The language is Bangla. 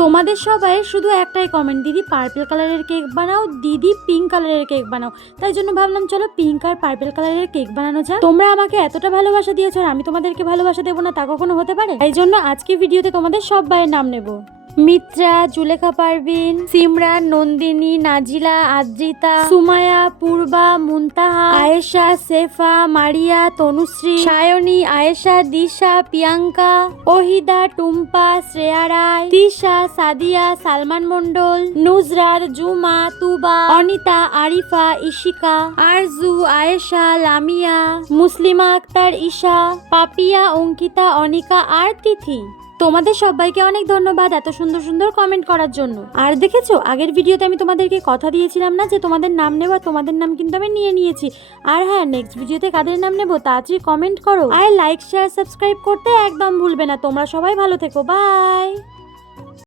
তোমাদের সবাই শুধু একটাই কমেন্ট দিদি পার্পল কালারের কেক বানাও, দিদি পিঙ্ক কালারের কেক বানাও। তাই জন্য ভাবলাম, চলো পিঙ্ক আর পার্পল কালারের কেক বানানো যাক। তোমরা আমাকে এতটা ভালোবাসা দিয়েছ আর আমি তোমাদেরকে ভালোবাসা দেবো না, তা কখনো হতে পারে? তাই জন্য আজকে ভিডিওতে তোমাদের সব নাম নেব। মিত্রা, জুলেখা পারভিন সিমরান নন্দিনী, নাজিলা, আদ্রিতা, সুমায়া, পূর্বা, মুনতাহা, আয়েশা, সেফা, মারিয়া, তনুশ্রী, সায়নী, আয়েশা, দিশা, প্রিয়াঙ্কা ওহিদা টুম্পা, শ্রেয়া রায়, তিশা, সাদিয়া, সালমান মন্ডল নুজরার, জুমা, তুবা, অনিতা, আরিফা ইশিকা আরজু, আয়েশা, লামিয়া, মুসলিমা আক্তার, ঈশা, পাপিয়া, অঙ্কিতা, অনিকা, আর তিথি। তোমাদের সবাইকে অনেক ধন্যবাদ এত সুন্দর সুন্দর কমেন্ট করার জন্য। আর দেখেছ, আগের ভিডিওতে আমি তোমাদেরকে কথা দিয়েছিলাম না যে তোমাদের নাম নেব তোমাদের নাম কিন্তু আমি নিয়ে নিয়েছি। আর হ্যাঁ নেক্সট ভিডিওতে কাদের নাম নেব তাড়াতাড়ি কমেন্ট করো। আর লাইক শেয়ার সাবস্ক্রাইব করতে একদম ভুলবে না। তোমরা সবাই ভালো থেকো। বাই